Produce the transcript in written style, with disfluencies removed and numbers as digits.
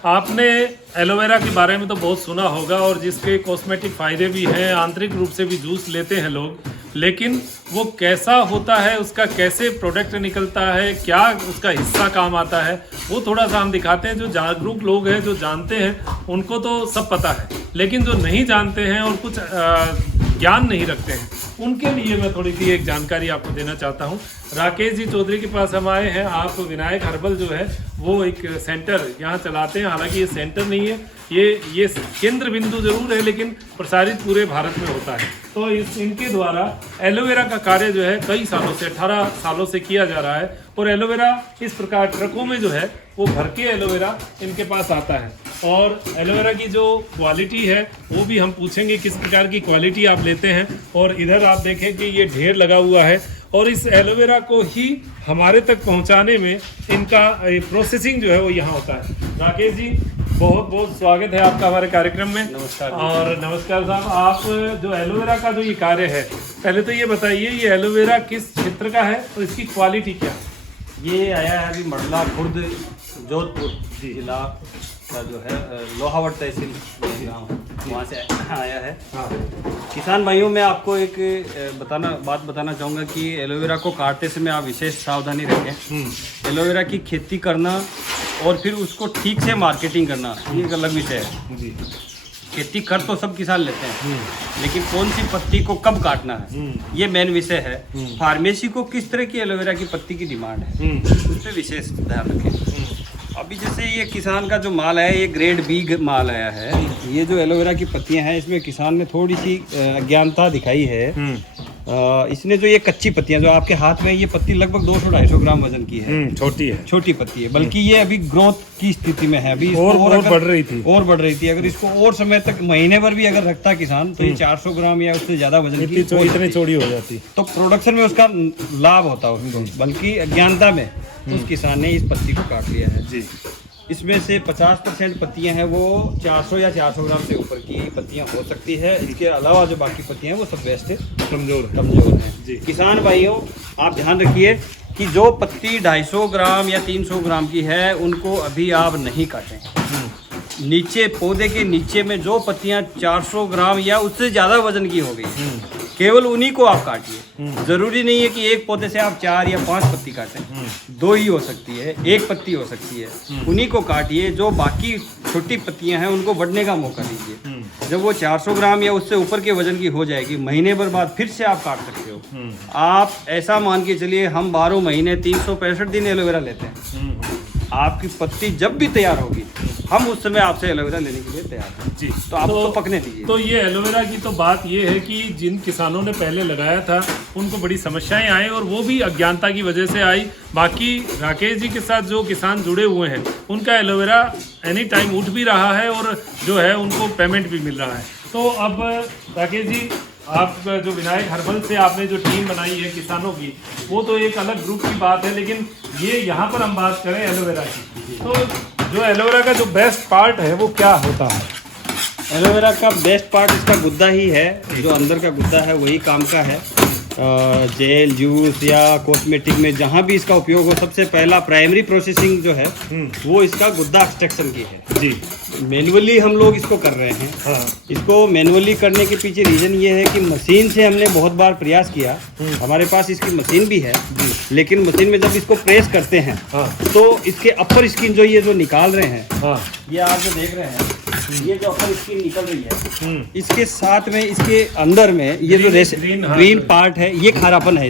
आपने एलोवेरा के बारे में तो बहुत सुना होगा और जिसके कॉस्मेटिक फ़ायदे भी हैं, आंतरिक रूप से भी जूस लेते हैं लोग, लेकिन वो कैसा होता है, उसका कैसे प्रोडक्ट निकलता है, क्या उसका हिस्सा काम आता है, वो थोड़ा सा हम दिखाते हैं। जो जागरूक लोग हैं, जो जानते हैं, उनको तो सब पता है, लेकिन जो नहीं जानते हैं और कुछ ज्ञान नहीं रखते हैं, उनके लिए मैं थोड़ी सी एक जानकारी आपको देना चाहता हूँ। राकेश जी चौधरी के पास हम आए हैं। आप विनायक हर्बल जो है वो एक सेंटर यहाँ चलाते हैं। हालांकि ये सेंटर नहीं है, ये केंद्र बिंदु जरूर है, लेकिन प्रसारित पूरे भारत में होता है। तो इनके द्वारा एलोवेरा का कार्य जो है कई सालों से, 18 सालों से किया जा रहा है। और एलोवेरा इस प्रकार ट्रकों में जो है वो भर के एलोवेरा इनके पास आता है। और एलोवेरा की जो क्वालिटी है वो भी हम पूछेंगे किस प्रकार की क्वालिटी आप लेते हैं। और इधर आप देखें कि ये ढेर लगा हुआ है और इस एलोवेरा को ही हमारे तक पहुंचाने में इनका प्रोसेसिंग जो है वो यहाँ होता है। राकेश जी बहुत बहुत स्वागत है आपका हमारे कार्यक्रम में। नमस्कार। और नमस्कार साहब, आप जो एलोवेरा का जो ये कार्य है, पहले तो ये बताइए ये एलोवेरा किस क्षेत्र का है और इसकी क्वालिटी क्या है? ये आया है अभी मंडला खुर्द जोधपुर जिला का जो है लोहावट तहसील गाँव, वहाँ से आया है। हाँ। किसान भाइयों में आपको एक बात बताना चाहूँगा कि एलोवेरा को काटते समय आप विशेष सावधानी रखें। एलोवेरा की खेती करना और फिर उसको ठीक से मार्केटिंग करना ये एक अलग विषय है जी। खेती कर तो सब किसान लेते हैं, लेकिन कौन सी पत्ती को कब काटना है ये मेन विषय है। फार्मेसी को किस तरह की एलोवेरा की पत्ती की डिमांड है उस पर विशेष ध्यान रखें। अभी जैसे ये किसान का जो माल है ये ग्रेड बी माल आया है। ये जो एलोवेरा की पत्तियां हैं इसमें किसान ने थोड़ी सी अज्ञानता दिखाई है। इसने जो ये कच्ची पत्तियां जो आपके हाथ में, ये पत्ती लगभग 200-250 ग्राम वजन की है। छोटी है, छोटी पत्ती है, बल्कि ये अभी ग्रोथ की स्थिति में है। अभी और बढ़ रही थी और बढ़ रही थी। अगर इसको और समय तक, महीने भर भी अगर रखता किसान, तो ये 400 ग्राम या उससे ज्यादा वजन की इतनी चौड़ी हो जाती, तो प्रोडक्शन में उसका लाभ होता उसको। बल्कि अज्ञानता में उस किसान ने इस पत्ती को काट लिया है जी। इसमें से 50% पत्तियां हैं वो 400 या 400 ग्राम से ऊपर की पत्तियां हो सकती है। इसके अलावा जो बाकी पत्तियां हैं वो सब वेस्ट है, कमजोर हैं जी। किसान भाइयों आप ध्यान रखिए कि जो पत्ती 250 ग्राम या 300 ग्राम की है उनको अभी आप नहीं काटें। नीचे पौधे के नीचे में जो पत्तियां 400 ग्राम या उससे ज़्यादा वजन की हो गई, केवल उन्हीं को आप काटिए। जरूरी नहीं है कि एक पौधे से आप 4 या 5 पत्ती काटें, 2 ही हो सकती है, 1 पत्ती हो सकती है, उन्हीं को काटिए। जो बाकी छोटी पत्तियां हैं उनको बढ़ने का मौका दीजिए। जब वो 400 ग्राम या उससे ऊपर के वजन की हो जाएगी, महीने भर बाद फिर से आप काट सकते हो। आप ऐसा मान के चलिए हम 12 महीने 365 दिन एलोवेरा लेते हैं। आपकी पत्ती जब भी तैयार होगी हम उस समय आपसे एलोवेरा लेने के लिए तैयार हैं जी। तो आप उसको पकने दीजिए। तो ये एलोवेरा की तो बात ये है कि जिन किसानों ने पहले लगाया था उनको बड़ी समस्याएं आई और वो भी अज्ञानता की वजह से आई। बाकी राकेश जी के साथ जो किसान जुड़े हुए हैं उनका एलोवेरा एनी टाइम उठ भी रहा है और जो है उनको पेमेंट भी मिल रहा है। तो अब राकेश जी, आप जो विनायक हर्बल से आपने जो टीम बनाई है किसानों की, वो तो एक अलग ग्रुप की बात है, लेकिन ये यहाँ पर हम बात करें एलोवेरा की, तो जो एलोवेरा का जो बेस्ट पार्ट है वो क्या होता है? एलोवेरा का बेस्ट पार्ट इसका गुद्दा ही है। जो अंदर का गुद्दा है वही काम का है। जेल, जूस या कॉस्मेटिक में जहाँ भी इसका उपयोग हो, सबसे पहला प्राइमरी प्रोसेसिंग जो है वो इसका गुद्दा एक्सट्रैक्शन की है जी। मैनुअली हम लोग इसको कर रहे हैं। हाँ। इसको मैनुअली करने के पीछे रीज़न ये है कि मशीन से हमने बहुत बार प्रयास किया, हमारे पास इसकी मशीन भी है, लेकिन मशीन में जब इसको प्रेस करते हैं तो इसके अपर स्किन जो ये जो निकाल रहे हैं, ये आप जो देख रहे हैं, ये जो अपर स्किन निकल रही है, इसके साथ में इसके अंदर में ये जो ग्रीन पार्ट है ये खारापन है।